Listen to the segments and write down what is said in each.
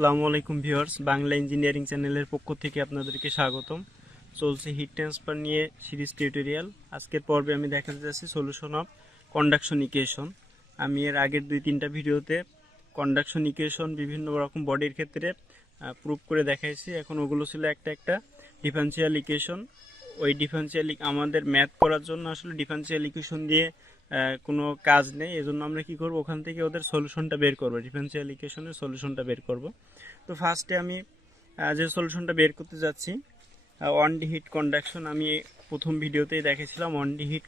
আসসালামু আলাইকুম viewers, Bangla engineering চ্যানেলের পক্ষ থেকে আপনাদেরকে স্বাগতম। চলছে হিট ট্রান্সফার নিয়ে সিরিজ টিউটোরিয়াল। আজকের পর্বে আমি দেখাতে যাচ্ছি সলিউশন অফ কন্ডাকশন ইকুয়েশন। আমি এর আগের 2-3টা ভিডিওতে কন্ডাকশন ইকুয়েশন বিভিন্ন রকম বডির ক্ষেত্রে প্রুভ করে দেখাইছি। এখন ওগুলো ছিল একটা একটা ডিফারেনশিয়াল ইকুয়েশন। ওই ডিফারেনশিয়াল আমাদের ম্যাথ করার জন্য আসলে ডিফারেনশিয়াল ইকুয়েশন দিয়ে কোনো কাজ নেই। এজন্য আমরা কি করব, ওখান থেকে ওদের সলিউশনটা বের করব, ডিফারেনশিয়াল ইকুয়েশনের সলিউশনটা বের করব। তো ফার্স্টে আমি যে সলিউশনটা বের করতে যাচ্ছি, ওয়ান ডি হিট কন্ডাকশন, আমি প্রথম ভিডিওতেই দেখেছিলাম one D heat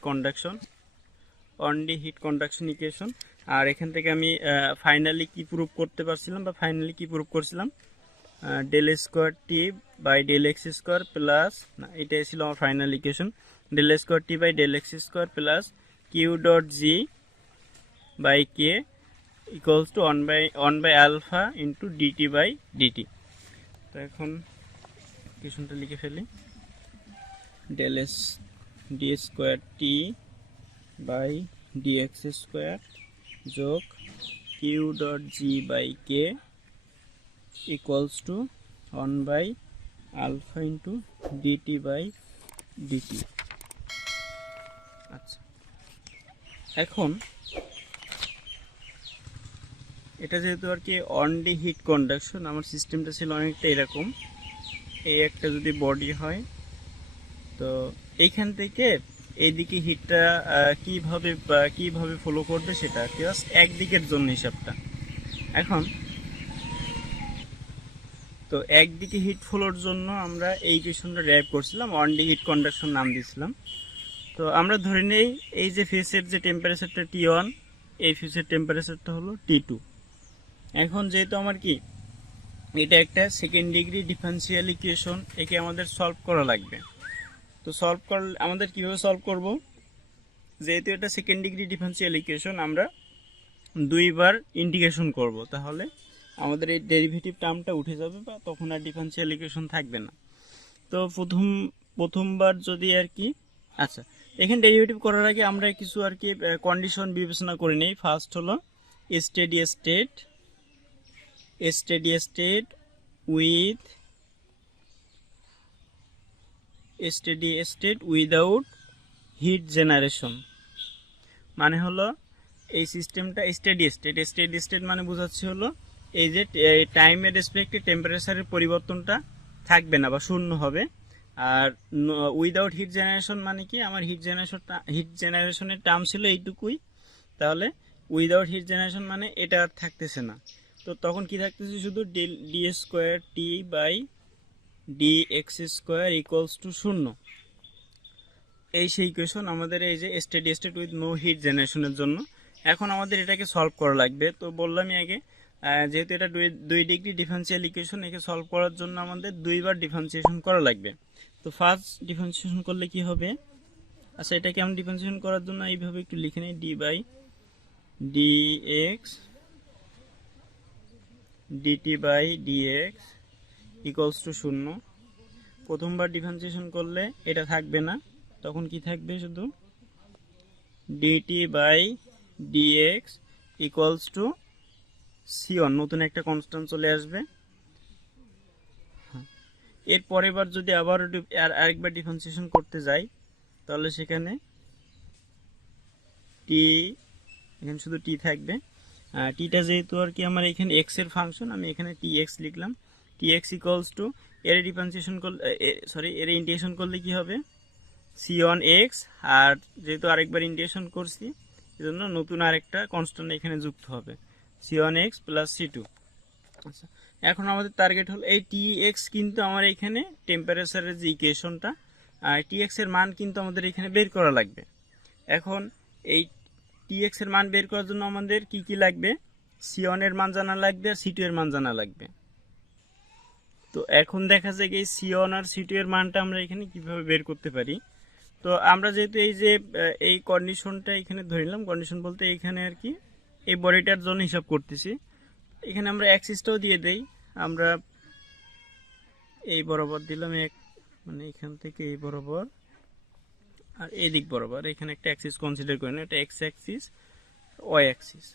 conduction equation. আর এখান থেকে আমি ফাইনালি কি প্রুভ করতে পারছিলাম বা ফাইনালি কি প্রুভ করছিলাম, del square T by del x square plus, না এটাই ছিল আমার final equation, del square T by del x square plus Q dot G by K equals to one by alpha into dt by dt. তো এখন ইকুয়েশনটা লিখে ফেলি, del s d square T by D x square যোগ q dot G by K equals to one by alpha into dt by dt. আচ্ছা, এখন এটা যেহেতু আর কি অন ডি হিট কন্ডাকশন, আমার সিস্টেমটা ছিল অনেকটা এরকম। এই একটা যদি বডি হয়, তো এইখান থেকে এইদিকে হিটটা কিভাবে ফলো করবে সেটা জাস্ট একদিকের জন্য হিসাবটা। এখন তো একদিকে হিট ফ্লোর জন্য আমরা এই ইকুয়েশনটা ডেরাইভ করছিলাম, ওয়ান ডি হিট কন্ডাকশন নাম দিয়েছিলাম। তো আমরা ধরে নেই এই যে ফেসের যে টেম্পারেচারটা T1, এই ফেসের টেম্পারেচারটা হলো T2। এখন যেহেতু আমার কি এটা একটা সেকেন্ড ডিগ্রি ডিফারেনশিয়াল ইকুয়েশন, একে আমাদের সলভ করা লাগবে। তো সলভ করলে আমাদের কীভাবে সলভ করব, যেহেতু এটা সেকেন্ড ডিগ্রি ডিফারেনশিয়াল ইকুয়েশন, আমরা দুইবার ইন্টিগ্রেশন করব, তাহলে আমাদের এই ডেরিভেটিভ টার্মটা উঠে যাবে বা তখন আর ডিফারেনশিয়াল ইকুয়েশন থাকবে না। তো প্রথমবার যদি আর কি, আচ্ছা এখানে ডেরিভেটিভ করার আগে আমরা কিছু আর কি কন্ডিশন বিবেচনা করে নেই। ফার্স্ট হলো steady state without heat generation. মানে হলো এই সিস্টেমটা স্টেডি স্টেট মানে বোঝাচ্ছে হলো এই যে টাইমের রেসপেক্টে টেম্পারেচারের পরিবর্তনটা থাকবে না বা শূন্য হবে। আর উইদাউট হিট জেনারেশন মানে কি, আমার হিট জেনারেশনের টার্ম ছিল এইটুকুই, তাহলে উইদাউট হিট জেনারেশন মানে এটা আর থাকতেছে না। তো তখন কি থাকতেছে, শুধু D square T by D x square equals to শূন্য। এই সেই ইকুয়েশন আমাদের এই যে steady state with no heat জেনারেশনের জন্য। এখন আমাদের এটাকে সলভ করা লাগবে। তো বললামই আগে, যেহেতু এটা 2 ডিগ্রি ডিফারেনশিয়াল ইকুয়েশন, একে সলভ করার জন্য আমাদের দুইবার ডিফারেন্সিয়েশন করা লাগবে। তো ফার্স্ট ডিফারেন্সিয়েশন করলে কি হবে, আচ্ছা এটাকে আমরা ডিফারেন্সিয়েশন করার জন্য এইভাবে একটু লিখে নিই, D by D X D T by D X equals to শূন্য। প্রথমবার ডিফারেন্সিয়েশন করলে এটা থাকবে না, তখন কি থাকবে, শুধু DT by dx equals to C1, নতুন একটা কনস্ট্যান্ট চলে আসবে। এর পরের বার যদি আবার আরেকবার ডিফারেন্সিয়েশন করতে যাই, তাহলে সেখানে এখানে শুধু টি থাকবে। টিটা যেহেতু আর কি আমার এখানে এক্স এর ফাংশন, আমি এখানে টি এক্স লিখলাম। টি এক্স ইকুয়ালস টু এর ডিফারেন্সিয়েশন করলে, এর ইন্টিগ্রেশন করলে কি হবে, C1 এক্স, আর যেহেতু আরেকবার ইন্টিগ্রেশন করছি এজন্য নতুন আরেকটা কনস্ট্যান্ট এখানে যুক্ত হবে, C1 এক্স প্লাস C2। আচ্ছা, এখন আমাদের টার্গেট হলো এই টি এক্স, কিন্তু আমার এখানে টেম্পারেচারের যে ইকুয়েশনটা, টি এক্স এর মান কিন্তু আমাদের এখানে বের করা লাগবে। এখন এই টি এক্স এর মান বের করার জন্য আমাদের কি কি লাগবে, C1 এর মান জানা লাগবে আর C2 এর মান জানা লাগবে। তো এখন দেখা যায় এই C1 আর C2 এর মানটা আমরা এখানে কিভাবে বের করতে পারি। তো আমরা যেহেতু এই যে এই কন্ডিশনটা এখানে ধরে নিলাম, কন্ডিশন বলতে এইখানে আর কি এই বডিটার জন্য হিসাব করতেছি, এখানে আমরা অ্যাক্সিসটাও দিয়ে দেই। আমরা এই বরাবর দিলাম মানে এখান থেকে এই বরাবর আর এই দিক বরাবর এখানে একটা অ্যাক্সিস কনসিডার করি না, এটা এক্স অ্যাক্সিস ওয়াই অ্যাক্সিস।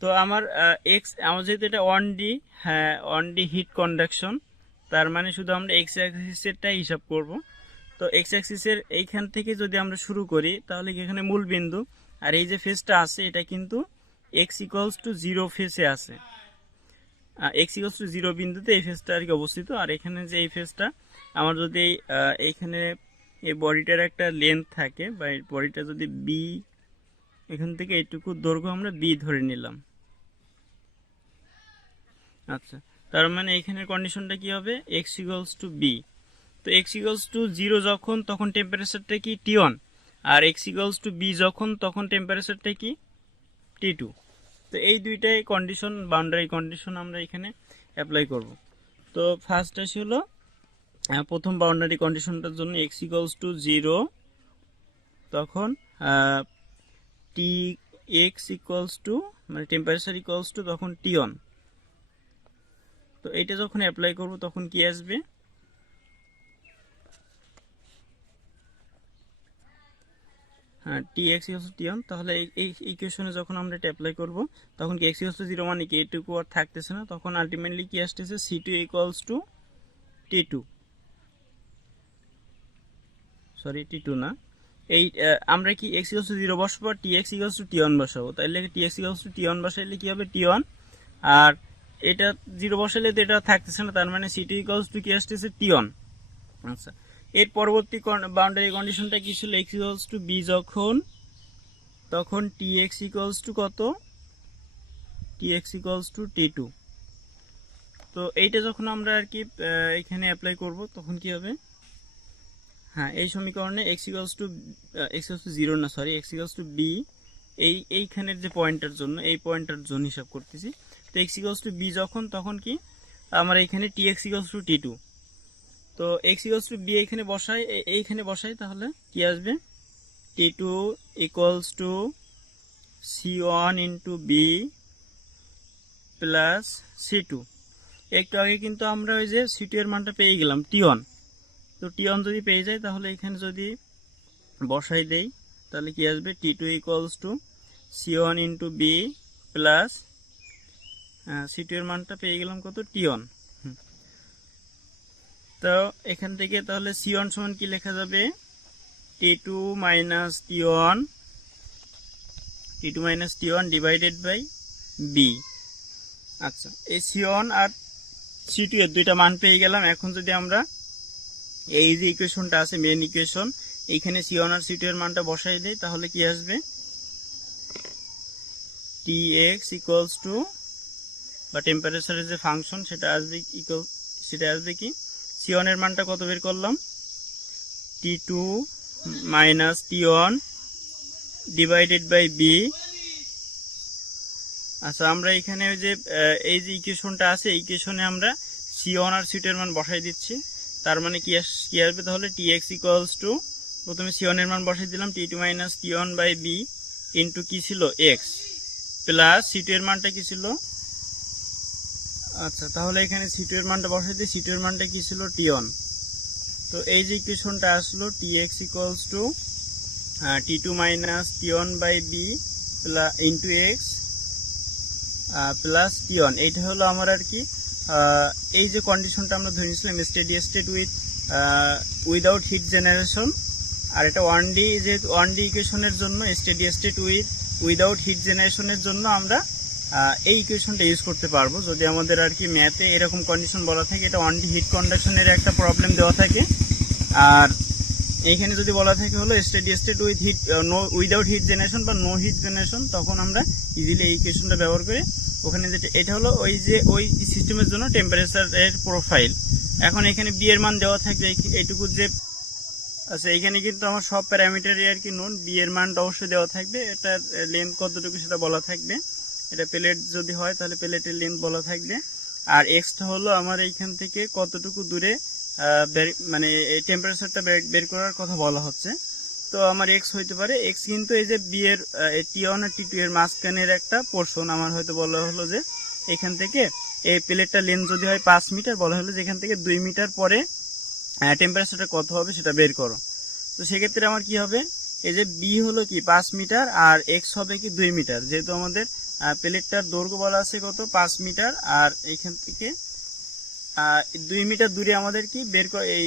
তো আমার এক্স, আমার যেহেতু এটা অন ডি, হ্যাঁ অন ডি হিট কন্ডাকশন, তার মানে শুধু আমরা এক্স অ্যাক্সিসেরটাই হিসাব করব। তো এক্স অ্যাক্সিসের এইখান থেকে যদি আমরা শুরু করি তাহলে কি এখানে মূল বিন্দু, আর এই যে ফেজটা আছে এটা কিন্তু এক্স ইকুয়ালস টু জিরো ফেজে আছে, এক্স ইকুয়ালস টু জিরো বিন্দুতে এই ফেজটা আর কি অবস্থিত। আর এখানে যে এই ফেজটা আমার যদি এইখানে এই বডিটার একটা লেন্থ থাকে, বা এই বডিটা যদি বি, এখান থেকে এইটুকু দৈর্ঘ্য আমরা বি ধরে নিলাম। আচ্ছা, তার মানে এখানের কন্ডিশনটা কি হবে, এক্স ইকুয়ালস টু বি। তো এক্স ইকুয়ালস টু জিরো যখন, তখন টেম্পারেচারটা কি টি1, আর এক্স ইকুয়ালস টু বি যখন, তখন টেম্পারেচারটা কি টি2। তো এই দুইটাই কন্ডিশন, বাউন্ডারি কন্ডিশন আমরা এখানে অ্যাপ্লাই করব। তো ফার্স্ট আসি হলো প্রথম বাউন্ডারি কন্ডিশনটার জন্য এক্স ইকুয়ালস টু জিরো, তখন টি এক্স ইকুয়ালস টু, মানে টেম্পারেচার ইকুয়ালস টু তখন টি1। তো এইটা যখন অ্যাপ্লাই করব তখন কি আসবে, হ্যাঁ টি এক্স ইকুয়ালস টু টি1। তাহলে এই ইকুয়েশনে যখন আমরা এটা অ্যাপ্লাই করবো তখন কি এক্স ইকুয়ালস টু জিরো মানে কি এইটুকু আর থাকতেছে না, তখন আলটিমেটলি কি আসতেছে সি2 ইকুয়ালস টু টি2, সরি টি2 না, এই আমরা কি এক্স ইকুয়ালস টু জিরো বসাবো আর টি এক্স ইকুয়ালস টু টি1 বসাবো। তাহলে টি এক্স ইকুয়ালস টু টি1 বসাইলে কি হবে টি1, আর এটা জিরো বসাইলে তো এটা থাকতেছে না, তার মানে সি2 ইকুয়ালস টু কি আসতেছে টি1। আচ্ছা, এর পরবর্তী বাউন্ডারি কন্ডিশনটা কি ছিল, এক্স ইকুয়ালস টু বি যখন, তখন টি এক্স ইকুয়ালস টু কত, টি এক্স ইকুয়ালস টু টি2। তো এইটা যখন আমরা আর কি এখানে অ্যাপ্লাই করব তখন কি হবে, হ্যাঁ এই সমীকরণে এক্স ইকুয়ালস টু জিরো না, sorry X equals to B, এইখানের যে পয়েন্টটার জন্য, এই পয়েন্টটার জন্য হিসাব করতেছি। তো এক্স ইকুয়ালস টু বি যখন, তখন কি আমার এখানে টি এক্স ইকুয়ালস টু টি2। তো এক্স ইকুয়ালস টু বি এইখানে বসাই, এইখানে বসাই, তাহলে কি আসবে T two equals to C one into b plus C two. একটু আগে কিন্তু আমরা ওই যে সি2 এর মানটা পেয়ে গেলাম টি1। তো টি1 যদি পেয়ে যায় তাহলে এখানে যদি বসাই দেই তাহলে কি আসবে T two equals to C one into b plus C two এর মানটা পেয়ে গেলাম কত টি1। তো এখান থেকে তাহলে সি1 সমান কি লেখা যাবে, টি2 মাইনাস টি1 ডিভাইডেড বাই বি। আচ্ছা, এই সি1 আর সি2 এর দুইটা মান পেয়ে গেলাম। এখন যদি আমরা এই যে ইকুয়েশনটা আছে মেন ইকুয়েশন, এইখানে সি1 আর সি2 এর মানটা বসাই দেই তাহলে কি আসবে, টি এক্স ইকুয়ালস টু, বা টেম্পারেচারের যে ফাংশন সেটা আসবে কি সি1 এর মানটা কত বের করলাম, টি2 মাইনাস টি1 ডিভাইডেড বাই বি। আচ্ছা, আমরা এখানে ওই যে এই যে ইকুয়েশনটা আছে, এই ইকুয়েশনে আমরা সি1 আর সি2 এর মান বসাই দিচ্ছি। তার মানে কি আসবে তাহলে টি এক্স ইকুয়ালস টু, প্রথমে সি1 এর মান বসাই দিলাম টি2 minus T one by b into কি ছিল এক্স, প্লাস সি2 এর মানটা কি ছিল, আচ্ছা তাহলে এখানে সি2 এর মানটা বসাই দিই, সি2 এর মানটা কি ছিল টি1। তো এই যে ইকুয়েশনটা আসলো T x equals to টি2 minus T one by b into x plus T one. এইটা হলো আমার আর কি এই যে কন্ডিশনটা আমরা ধরে নিয়েছিলাম steady state without heat generation, আর এটা ওয়ান ডি, যে ওয়ান ডি ইকুয়েশনের জন্য স্টেডি স্টেট উইদাউট হিট জেনারেশনের জন্য আমরা এই ইকুয়েশনটা ইউজ করতে পারবো যদি আমাদের আর কি ম্যাথে এরকম কন্ডিশন বলা থাকে, এটা ওয়ান ডি হিট কন্ডাকশনের একটা প্রবলেম দেওয়া থাকে। আর এইখানে যদি বলা থাকে হলো steady state without heat generation বা নো হিট জেনারেশন, তখন আমরা ইজিলি এই ইকুয়েশনটা ব্যবহার করে ওখানে যেটা, এটা হলো ওই সিস্টেমের জন্য টেম্পারেচারের প্রোফাইল। এখন এখানে বি এর মান দেওয়া থাকবে এইটুকু যে, আচ্ছা এইখানে কিন্তু আমার সব প্যারামিটারই আর কি নোন, বি এর মানটা অবশ্যই দেওয়া থাকবে, এটার লেন্থ কতটুকু সেটা বলা থাকবে, এটা প্লেট যদি হয় তাহলে প্লেটের লেন্থ বলা থাকবে, আর এক্সটা হলো আমার এইখান থেকে কতটুকু দূরে মানে টেম্পারেচারটা বের করার কথা বলা হচ্ছে। তো আমার এক্স হইতে পারে, এক্স কিন্তু এই যে বি এর টি1 আর টি2 এর মাঝখানের একটা পোর্শন, আমার হয়তো বলা হলো যে এখান থেকে এই প্লেটটা লেন্থ যদি হয় 5 মিটার, বলা হলো যে এখান থেকে 2 মিটার পরে টেম্পারেচারটা কত হবে সেটা বের করো। তো সেক্ষেত্রে আমার কি হবে, এই যে বি হলো কি 5 মিটার আর এক্স হবে কি 2 মিটার, যেহেতু আমাদের প্লেটটার দৈর্ঘ্য বলা আছে কত 5 মিটার, আর এইখান থেকে 2 মিটার দূরে আমাদের কি বের করে, এই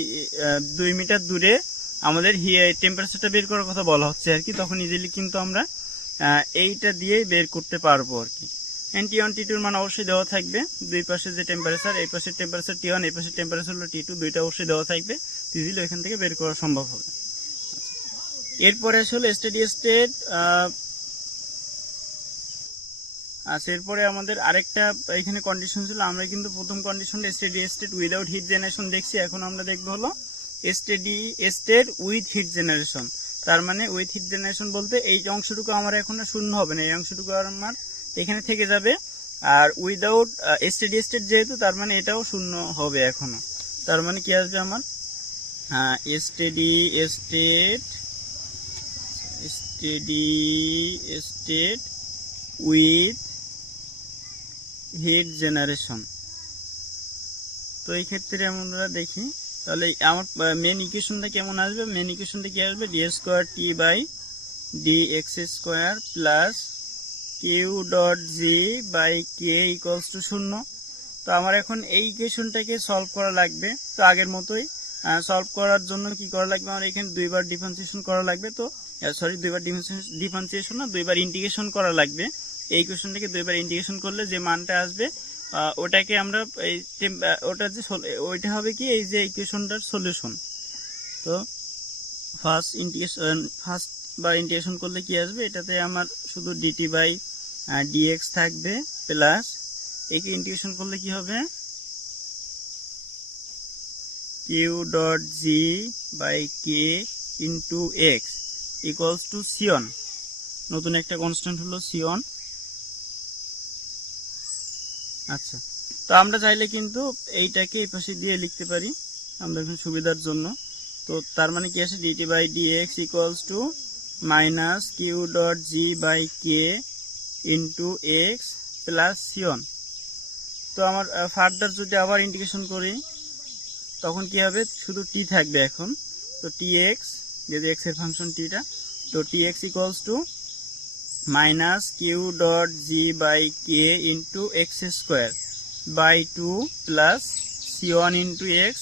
2 মিটার দূরে আমাদের টেম্পারেচারটা বের করার কথা বলা হচ্ছে আর কি। তখন ইজিলি কিন্তু আমরা এইটা দিয়ে বের করতে পারবো আর কি। T1 T2 এর মান অবশ্যই দেওয়া থাকবে, দুই পাশে যে টেম্পারেচার, এই পাশের টেম্পারেচার T1, এই পাশের টেম্পারেচার হলো T2, দুইটা অবশ্যই দেওয়া থাকবে, ইজিলি এখান থেকে বের করা সম্ভব হবে। এরপরে আসলে স্টেডি স্টেট, আচ্ছা এরপরে আমাদের আরেকটা এখানে কন্ডিশন ছিল, আমরা কিন্তু প্রথম কন্ডিশনটা steady state without heat generation দেখছি, এখন আমরা দেখবো হলো steady state with heat generation. তার মানে উইথ হিট জেনারেশন বলতে এই অংশটুকু আমার এখন শূন্য হবে না, এই অংশটুকু আমার এখানে থেকে যাবে, আর উইদাউট স্টেডি স্টেট যেহেতু তার মানে এটাও শূন্য হবে এখনো। তার মানে কি আসবে আমার steady state with heat generation. তো এই ক্ষেত্রে আমরা দেখি তাহলে আমার মেন ইকুয়েশনটা কেমন আসবে। মেন ইকুয়েশনটা কি আসবে, D square T by D x square plus Q dot G by K equals to 0। তো আমার এখন এই ইকুয়েশনটাকে সলভ করা লাগবে। তো আগের মতোই সলভ করার জন্য কি করা লাগবে, আমার এখানে দুইবার ডিফারেন্সিয়েশন করা লাগবে। তো সরি দুইবার ডিফারেন্সিয়েশন না, দুইবার ইন্টিগ্রেশন করা লাগবে। এই ইকুয়েশনটাকে দুইবার ইন্টিগ্রেশন করলে যে মানটা আসবে ওটাকে আমরা এই ওটা যে ওইটা হবে কি এই যে ইকুয়েশনটার সলিউশন। তো ফার্স্ট বার ইন্টিগ্রেশন করলে কি আসবে, এটাতে আমার শুধু ডিটি বাই ডিএক্স থাকবে, প্লাস একে ইন্টিগ্রেশন করলে কি হবে q dot G by K into x equals to C one, নতুন একটা কনস্ট্যান্ট হলো সিওন। আচ্ছা, তো আমরা চাইলে কিন্তু এইটাকে এই পাশে দিয়ে লিখতে পারি আমরা এখন সুবিধার জন্য। তো তার মানে কি আসে, dT by dx equals to minus Q dot G by K into x plus C one. তো আমার ফার্দার যদি আবার ইন্টিগ্রেশন করি তখন কি হবে, শুধু টি থাকবে এখন। তো টি এক্স, যেহেতু এক্স এর ফাংশন টিটা, তো T x equals to minus Q dot G by K into x square by 2 plus C one into x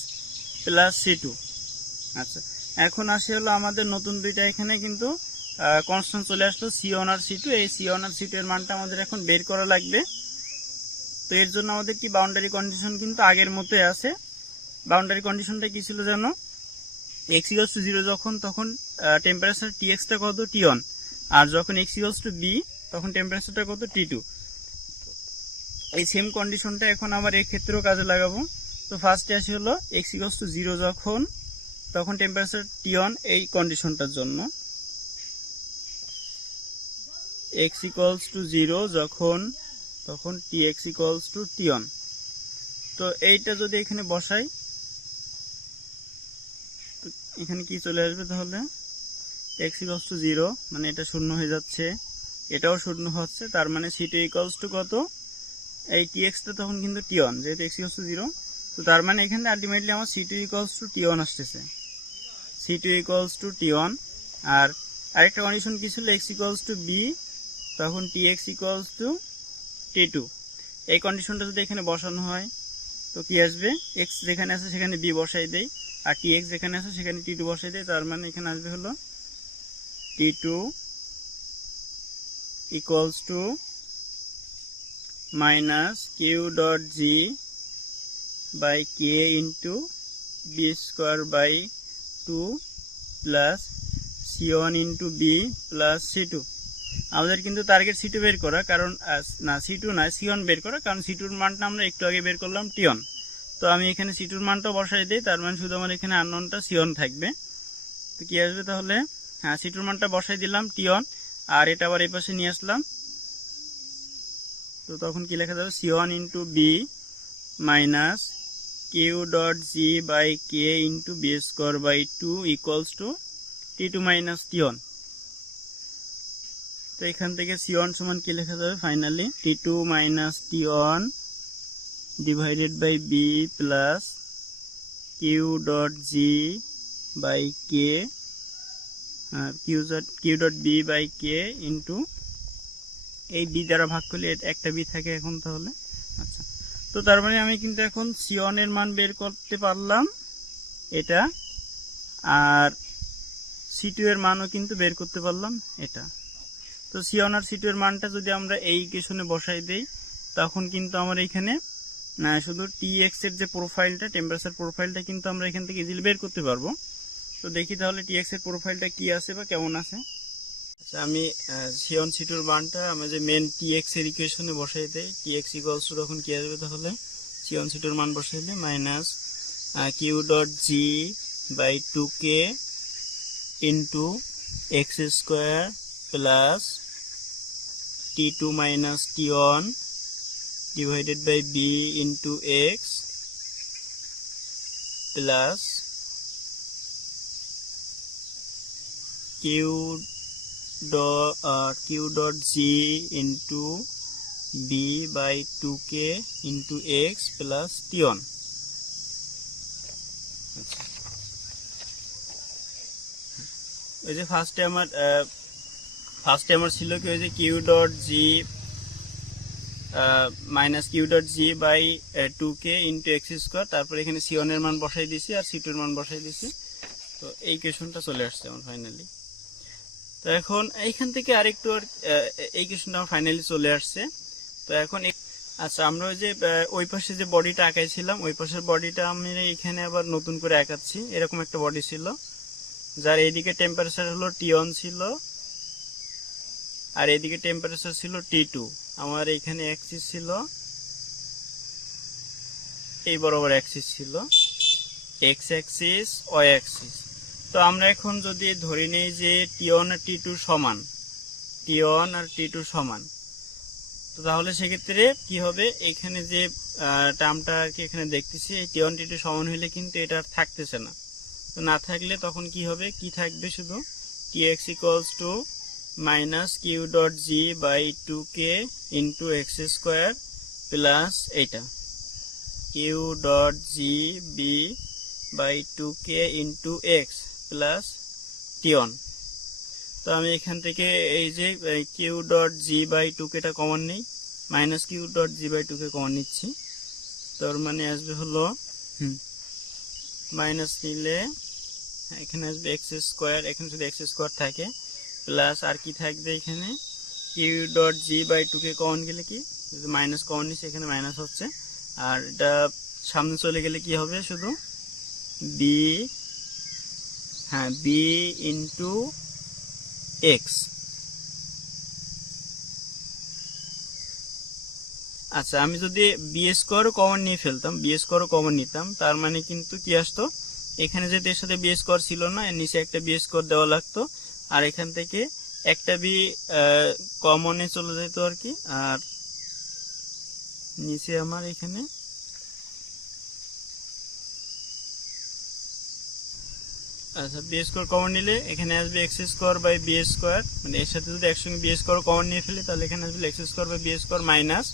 plus C two. আচ্ছা, এখন আসে হলো আমাদের নতুন দুইটা এখানে কিন্তু কনস্ট্যান্ট চলে আসলো সি1 আর সি2। এই সি1 আর সি2 এর মানটা আমাদের এখন বের করা লাগবে। তো এর জন্য আমাদের কি বাউন্ডারি কন্ডিশন কিন্তু আগের মতোই আছে। বাউন্ডারি কন্ডিশনটা কি ছিল জানো, এক্স ইকুয়ালস টু 0 যখন, তখন টেম্পারেচার টিএক্সটা কত টি1, আর যখন এক্স ইকুয়ালস টু বি তখন টেম্পারেচারটা কত টি2। এই সেম কন্ডিশনটা এখন আবার এই ক্ষেত্রেও কাজে লাগাবো। তো ফার্স্টে আসি হলো এক্স ইকুয়ালস টু 0 যখন, তখন টেম্পারেচার টি1 এই কন্ডিশনটার জন্য, এক্স ইকুয়ালস টু 0 যখন, তখন টি এক্স ইকুয়ালস টু টি1। তো এইটা যদি এখানে বসাই তো এখানে কি চলে আসবে, তাহলে এক্স ইকুয়ালস টু 0 মানে এটা শূন্য হয়ে যাচ্ছে, এটাও শূন্য হচ্ছে, তার মানে সি2 ইকুয়ালস টু কত, এই টি এক্সটা তখন কিন্তু টি1, যেহেতু এক্স ইকুয়ালস টু 0। তো তার মানে এখানে আলটিমেটলি আমার সি2 ইকুয়ালস টু টি1 আসতেছে, সি2 ইকুয়ালস টু টি1। আর আরেকটা কন্ডিশন কি ছিল, এক্স ইকুয়ালস টু বি, তখন টি এক্স ইকুয়ালস টু টি2। এই কন্ডিশনটা যদি এখানে বসানো হয় তো কি আসবে, এক্স যেখানে আছে সেখানে বি বসাই দেই, আর টি এক্স যেখানে আছে সেখানে টি2 বসাই দেয়। তার মানে এখানে আসবে হলো T two equals to minus Q dot G by K into B square by 2 plus C one into b plus C two. আমাদের কিন্তু টার্গেট সি2 বের করা, কারণ না সি2 না সি1 বের করা, কারণ সি2 এর মানটা আমরা একটু আগে বের করলাম টি1। তো আমি এখানে সি2 এর মানটা বসাই দিই, তার মানে শুধু আমার এখানে আননোনটা সি1 থাকবে। তো কি আসবে তাহলে, হ্যাঁ সি2 এর মানটা বসাই দিলাম টি1, আর এটা আবার এই পাশে নিয়ে আসলাম। তো তখন কি লেখা যাবে, সি1 into B minus Q dot G by K into B square by 2 equals to টি2 minus টি1। তো এখান থেকে সি1 সমান কি লেখা যাবে ফাইনালি, টি2 মাইনাস টি1 divided by B plus Q dot G by K Q dot B by K into এই বি দ্বারা ভাগ করলে একটা বি থাকে এখন তাহলে। আচ্ছা, তো তার মানে আমি কিন্তু এখন C1 এর মান বের করতে পারলাম এটা, আর C2 এর মানও কিন্তু বের করতে পারলাম এটা। তো C1 আর C2 এর মানটা যদি আমরা এই ইকুয়েশনে বসাই দেই তখন কিন্তু আমার এখানে শুধু Tx এর যে প্রোফাইলটা, টেম্পারেচার প্রোফাইলটা কিন্তু আমরা এখান থেকে ইজিলি বের করতে পারবো। তো দেখি তাহলে Tx এর প্রোফাইলটা কি আছে বা কেমন আছে। আচ্ছা, আমি C1 C2 এর মানটা আমি যে মেন Tx এর ইকুয়েশনে বসাই দেই। Tx ইকুয়ালস টু তখন কি আসবে তাহলে C1 C2 এর মান বসাইলে minus Q dot G by 2k into x square plus T2 minus T1 divided by B into X plus Q dot G into B by 2K into X plus T1. এই যে ফার্স্টে আমার ছিল কি ওই যে Q dot G minus Q dot G by 2k into x square, তারপর এখানে C1 এর মান বসাই দিছি আর C2 এর মান বসাই দিছি। তো এই কোয়েশনটা চলে আসছে আমার ফাইনালি। তো এখন এইখান থেকে আরেকটু এই কোয়েশনটা আমার ফাইনালি চলে আসছে। তো এখন আচ্ছা, আমরা ওই যে ওই পাশে যে বডিটা আঁকাইছিলাম ওই পাশের বডিটা আমি এখানে আবার নতুন করে আঁকাচ্ছি। এরকম একটা বডি ছিল যার এইদিকে টেম্পারেচার হলো T1 ছিল আর এদিকে টেম্পারেচার ছিল T2। আমার এখানে অ্যাক্সিস ছিল এই বরাবর অ্যাক্সিস ছিল এক্স অ্যাক্সিস, ওয়াই অ্যাক্সিস। তো আমরা এখন যদি ধরে নেই যে T1 আর T2 সমান, T1 আর T2 সমান, তো তাহলে সেক্ষেত্রে কি হবে, এখানে যে টার্মটা আর কি এখানে দেখতেছি এই T1 T2 সমান হইলে কিন্তু এটা আর থাকতেছে না। তো না থাকলে তখন কি হবে, কি থাকবে শুধু Tx equals to minus Q dot G by 2k into x square plus এইটা Q dot G B by 2k into x plus T1। তো আমি এখান থেকে এই যে কিউ ডট জি বাই 2kটা কমন নেই, minus Q dot G by 2k common নিচ্ছি। তার মানে আসবে হলো মাইনাস নিলে এখানে আসবে এক্স স্কোয়ার, এখানে যদি এক্স স্কোয়ার থাকে প্লাস আর কি থাকবে এখানে Q dot G by 2k common গেলে কি, যদি মাইনাস কমন নিচ্ছে এখানে মাইনাস হচ্ছে, আর এটা সামনে চলে গেলে কি হবে শুধু বি, বি ইন্টু এক্স। আচ্ছা, আমি যদি বি স্কোয়ারও কমন নিয়ে ফেলতাম, বি স্কোয়ারও কমন নিতাম, তার মানে কিন্তু কি আসতো, এখানে যেহেতু এর সাথে বি স্কোয়ার ছিল না, এর নিচে একটা বি স্কোয়ার দেওয়া লাগতো, আর এখান থেকে একটা বি কমনে চলে যেত আর কি, আর নিচে আমার এখানে আচ্ছা বি স্কোয়ার কমন নিলে এখানে আসবে X square by B square, মানে এর সাথে যদি একসঙ্গে বি স্কোয়ার কমন নিয়ে ফেলি তাহলে এখানে আসবে X square by B square minus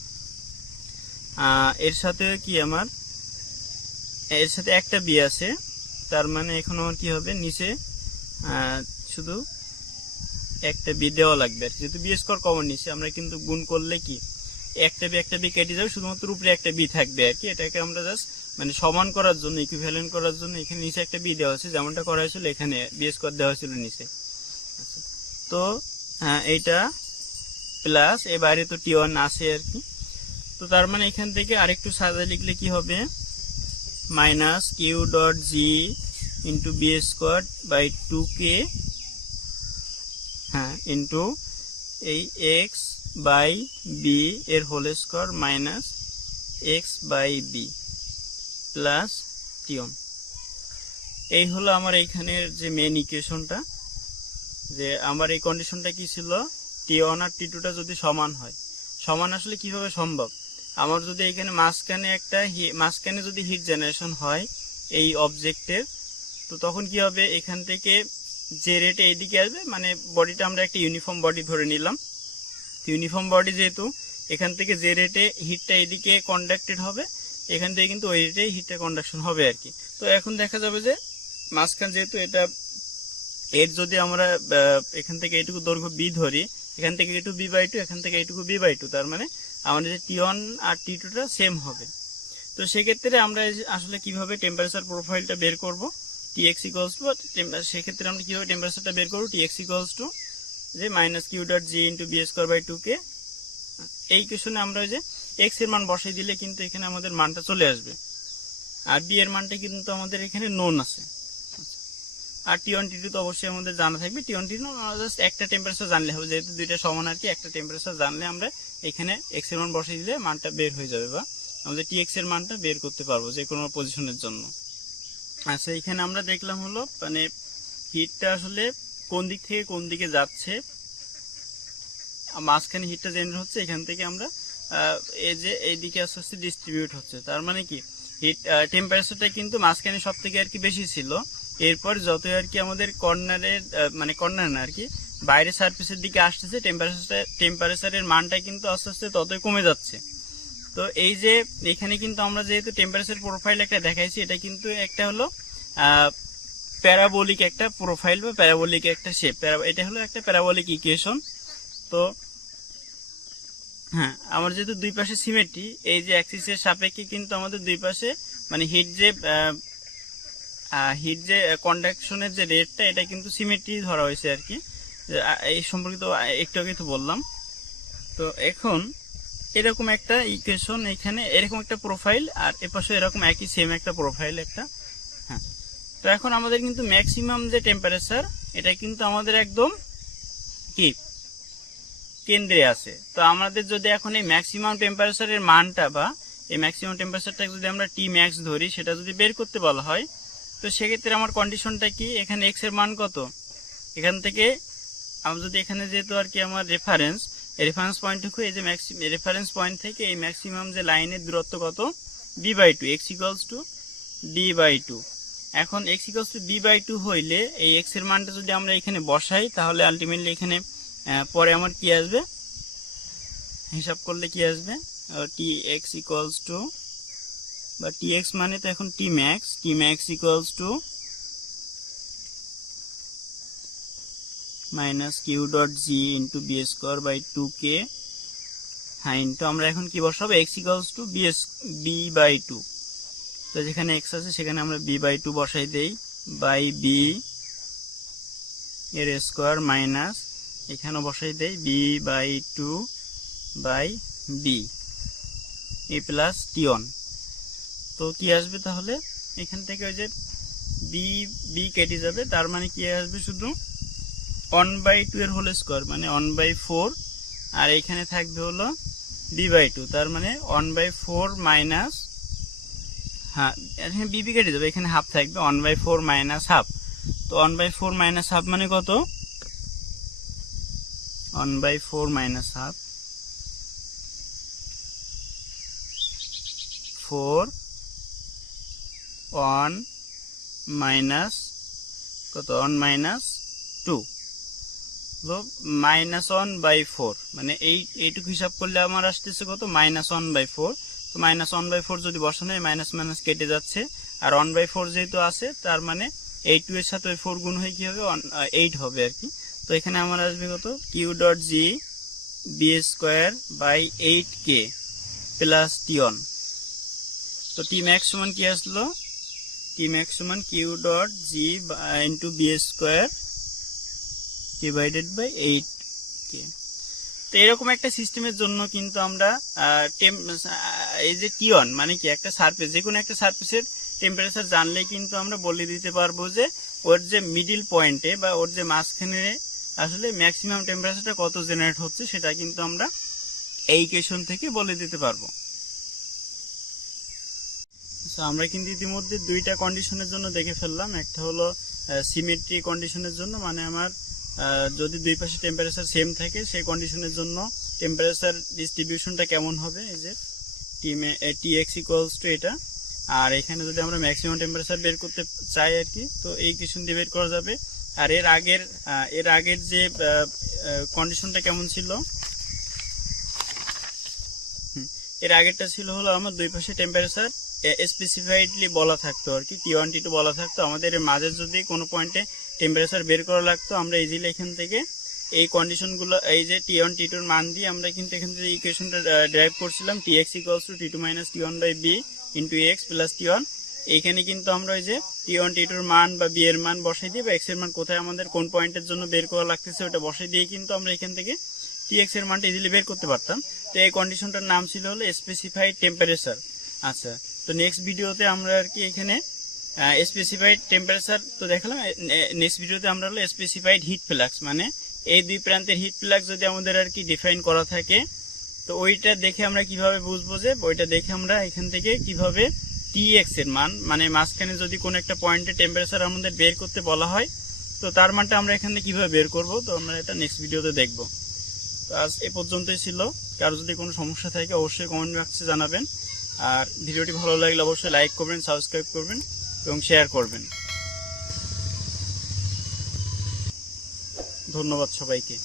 এর সাথে কি আমার এর সাথে একটা বি আছে, তার মানে এখন আমার কি হবে নিচে শুধু একটা বি দেওয়া লাগবে আর যেহেতু বি স্কোয়ার কমন নিচ্ছে আমরা কিন্তু গুণ করলে কি একটা বি কেটে যাবে, শুধুমাত্র উপরে একটা বি থাকবে আর কি। এটাকে আমরা জাস্ট মানে সমান করার জন্য, ইকুইভ্যালেন্ট করার জন্য এখানে নিচে একটা বি দেওয়া আছে, যেমনটা করা হয়েছিল এখানে বি স্কোয়ার দেওয়া হয়েছিল নিচে। আচ্ছা, তো এইটা প্লাস এ বাইরে তো T1 আছে আর কি। তো তার মানে এখান থেকে আরেকটু সাদা লিখলে কি হবে minus Q dot G into B square by 2k into এই এক্স বাই বি এর whole square minus X by B plus T1। এই হলো আমার এইখানের যে মেন ইকুয়েশনটা, যে আমার এই কন্ডিশনটা কি ছিল, T1 আর T2টা যদি সমান হয়, সমান আসলে কিভাবে সম্ভব, আমার যদি এখানে মাঝখানে যদি হিট জেনারেশন হয় এই অবজেক্টের, তো তখন কি হবে এখান থেকে যে রেটে এইদিকে আসবে, মানে বডিটা আমরা একটা ইউনিফর্ম বডি ধরে নিলাম, ইউনিফর্ম বডি যেহেতু এখান থেকে যে রেটে হিটটা এইদিকে কন্ডাক্টেড হবে এখান থেকে কিন্তু ওই রেটে হিটটা কন্ডাকশন হবে আর কি। তো এখন দেখা যাবে যে মাঝখান যেহেতু এটা এর যদি আমরা এখান থেকে এইটুকু দৈর্ঘ্য বি ধরি, এখান থেকে এইটু বি/2, এখান থেকে এইটুকু বি/2, তার মানে আমাদের যে T1 আর T2 টা সেম হবে। তো সেক্ষেত্রে আমরা আসলে কিভাবে টেম্পারেচার প্রোফাইলটা বের করব, Tx ইকুয়ালস টু, সেক্ষেত্রে আমরা কিভাবে টেম্পারেচারটা বের করব, Tx ইকুয়ালস টু যে minus Q dot G into B square by 2k। এই কোশ্চেনে আমরা যে এক্স এর মান বসাই দিলে কিন্তু এখানে আমাদের মানটা চলে আসবে, আর বি এর মানটা কিন্তু আমাদের এখানে নোন আছে। আর T1 T2 তো অবশ্যই আমাদের জানা থাকবে। T1 T2 জাস্ট একটা টেম্পারেচার জানলে হবে, যেহেতু দুইটা সমান আর কি, একটা টেম্পারেচার জানলে আমরা এখানে এক্স এর মান বসাই দিলে মানটা বের হয়ে যাবে, বা আমাদের Tx এর মানটা বের করতে পারবো যে কোনো পজিশনের জন্য। আচ্ছা, এখানে আমরা দেখলাম হলো মানে হিটটা আসলে কোন দিক থেকে কোন দিকে যাচ্ছে, মাঝখানে হিটটা জেনারেট হচ্ছে, এখান থেকে আমরা এই যে এইদিকে আস্তে আস্তে ডিস্ট্রিবিউট হচ্ছে। তার মানে কি হিট টেম্পারেচারটা কিন্তু মাঝখানে সব থেকে আর কি বেশি ছিল, এরপর যতই আর কি আমাদের কর্নারের মানে কর্নার না আর কি বাইরের সারফেসের দিকে আসতেছে, টেম্পারেচারের মানটা কিন্তু আস্তে আস্তে ততই কমে যাচ্ছে। তো এই যে এখানে কিন্তু আমরা যেহেতু টেম্পারেচার প্রোফাইল একটা দেখাইছি, এটা কিন্তু একটা হলো প্যারাবোলিক একটা প্রোফাইল বা প্যারাবোলিক একটা শেপ, এটা হলো একটা প্যারাবোলিক ইকুয়েশন। তো হ্যাঁ, আমার যেহেতু দুই পাশে সিমেট্রি, এই যে অ্যাক্সিসের সাপেক্ষে কিন্তু আমাদের দুই পাশে মানে হিট যে কন্ডাকশনের যে রেটটা, এটা কিন্তু সিমেট্রি ধরা হয়েছে আর কি। এই সম্পর্কিত একটু আগে তো বললাম। তো এখন এরকম একটা ইকুয়েশন, এখানে এরকম একটা প্রোফাইল, আর এপাশে এরকম একই সেম একটা প্রোফাইল একটা। হ্যাঁ, তো এখন আমাদের কিন্তু ম্যাক্সিমাম যে টেম্পারেচার, এটা কিন্তু আমাদের একদম কি কেন্দ্রে আছে। তো আমাদের যদি এখন এই ম্যাক্সিমাম টেম্পারেচারের মানটা বা এই ম্যাক্সিমাম টেম্পারেচারটা যদি আমরা টি ম্যাক্স ধরি, সেটা যদি বের করতে বলা হয়, তো সেক্ষেত্রে আমার কন্ডিশনটা কি, এখানে এক্স এর মান কত, এখান থেকে আমরা যদি এখানে যেহেতু আর কি আমার রেফারেন্স পয়েন্ট দেখো, এই যে রেফারেন্স পয়েন্ট থেকে এই ম্যাক্সিমাম যে লাইনের দূরত্ব কত, b/2, x equals two b/2। এখন এক্স ইকুয়ালস টু b/2 হইলে এই এক্স এর মানটা যদি আমরা এখানে বসাই, তাহলে আলটিমেটলি এখানে পরে আমার কি আসবে, হিসাব করলে কি আসবে, Tx ইকুয়ালস টু বা Tx মানে তো এখন Tmax equals to minus Q dot G into B square by 2k। হ্যাঁ, ইন্টু আমরা এখন কি বসাবো, এক্স ইকুয়ালস টু b/2। তো যেখানে এক্স আছে সেখানে আমরা b/2 বসাই দেই, বাই বি এর স্কোয়ার মাইনাস এখানেও বসাই দেই b/2 by B A plus T1। তো কি আসবে তাহলে, এখান থেকে ওই যে বি কেটে যাবে, তার মানে কি আসবে, শুধু 1/2 এর হোল স্কোয়ার মানে 1/4, আর এখানে থাকবে হলো b/2, তার মানে 1/4 মাইনাস, হ্যাঁ এখানে বি কেটে যাবে, এখানে হাফ থাকবে, 1/4 মাইনাস হাফ। তো 1/4 মাইনাস হাফ মানে কত, 1/4 মাইনাস হাফ 4, 1 মাইনাস কত, 1 মাইনাস 2, তো -1/4, মানে এইটুকু হিসাব করলে আমার আসতেছে কত, -1/4। তো -1/4 যদি বসানো হয়, মাইনাস মাইনাস কেটে যাচ্ছে, আর 1/4 যেহেতু আছে, তার মানে এই 2 এর সাথে ওই 4 গুণ হয়ে কি হবে, 8 হবে আর কি। তো এখানে আমার আসবে কত, Q dot G B square by 8k plus T1। তো টি ম্যাক্স সমান কি আসলো, টি ম্যাক্স সমান Q dot G into B square divided by 8k। তো এরকম একটা সিস্টেমের জন্য কিন্তু আমরা এই যে T1 মানে কি একটা সারফেস, যে কোনো একটা সারফেসের টেম্পারেচার জানলে কিন্তু আমরা বলে দিতে পারবো যে ওর যে মিডিল পয়েন্টে বা ওর যে মাঝখানে আসলে ম্যাক্সিমাম টেম্পারেচারটা কত জেনারেট হচ্ছে, সেটা কিন্তু আমরা এই ইকুয়েশন থেকে বলে দিতে পারবো। আমরা কিন্তু ইতিমধ্যে দুইটা কন্ডিশনের জন্য দেখে ফেললাম। একটা হলো সিমেট্রি কন্ডিশনের জন্য, মানে আমার যদি দুই পাশে টেম্পারেচার সেম থাকে, সেই কন্ডিশনের জন্য টেম্পারেচার ডিস্ট্রিবিউশনটা কেমন হবে, এই যে Tx ইকুয়ালস টু এটা। আর এখানে যদি আমরা ম্যাক্সিমাম টেম্পারেচার বের করতে চাই আর কি, তো এই ইকুয়েশন দিয়ে বের করা যাবে। আর এর আগের যে কন্ডিশনটা কেমন ছিল, এর আগেরটা ছিল হলো আমার দুই পাশে টেম্পারেচার স্পেসিফাইডলি বলা থাকতো আর কি, T1 T2 বলা থাকতো, আমাদের এর মাঝে যদি কোনো পয়েন্টে টেম্পারেচার বের করা লাগতো, আমরা ইজিলি এখান থেকে এই কন্ডিশনগুলো, এই যে T1 T2 এর মান দিয়ে আমরা কিন্তু এখান থেকে ইকুয়েশনটা ডেরাইভ করছিলাম, Tx = T2 - T1/b × x + T1। এইখানে কিন্তু আমরা ওই যে T1 T2 এর মান বা b এর মান বসাই দিয়ে বা x এর মান কোথায় আমাদের কোন পয়েন্টের জন্য বের করা লাগতেছে ওটা বসাই দিয়ে কিন্তু আমরা এখান থেকে Tx এর মানটা ইজিলি বের করতে পারতাম। তো এই কন্ডিশনটার নাম ছিল হলো স্পেসিফাইড টেম্পারেচার। আচ্ছা, তো নেক্সট ভিডিওতে আমরা আর কি এখানে স্পেসিফাইড টেম্পারেচার তো দেখালাম, নেক্সট ভিডিওতে আমরা হলো স্পেসিফাইড হিট ফ্লাক্স, মানে এই দুই প্রান্তের হিট ফ্লাক্স যদি আমাদের আর কি ডিফাইন করা থাকে তো ওইটা দেখে আমরা কিভাবে বুঝবো, যে ওইটা দেখে আমরা এখান থেকে কিভাবে Tx এর মান, মানে মাঝখানে যদি কোনো একটা পয়েন্টে টেম্পারেচার আমাদের বের করতে বলা হয় তো তার মানটা আমরা এখানে কিভাবে বের করব, তো আমরা এটা নেক্সট ভিডিওতে দেখব। তো আজ এ পর্যন্তই ছিল। কারো যদি কোনো সমস্যা থাকে অবশ্যই কমেন্ট বক্সে জানাবেন, আর ভিডিওটি ভালো লাগলে অবশ্যই লাইক করবেন, সাবস্ক্রাইব করবেন এবং শেয়ার করবেন। ধন্যবাদ সবাইকে।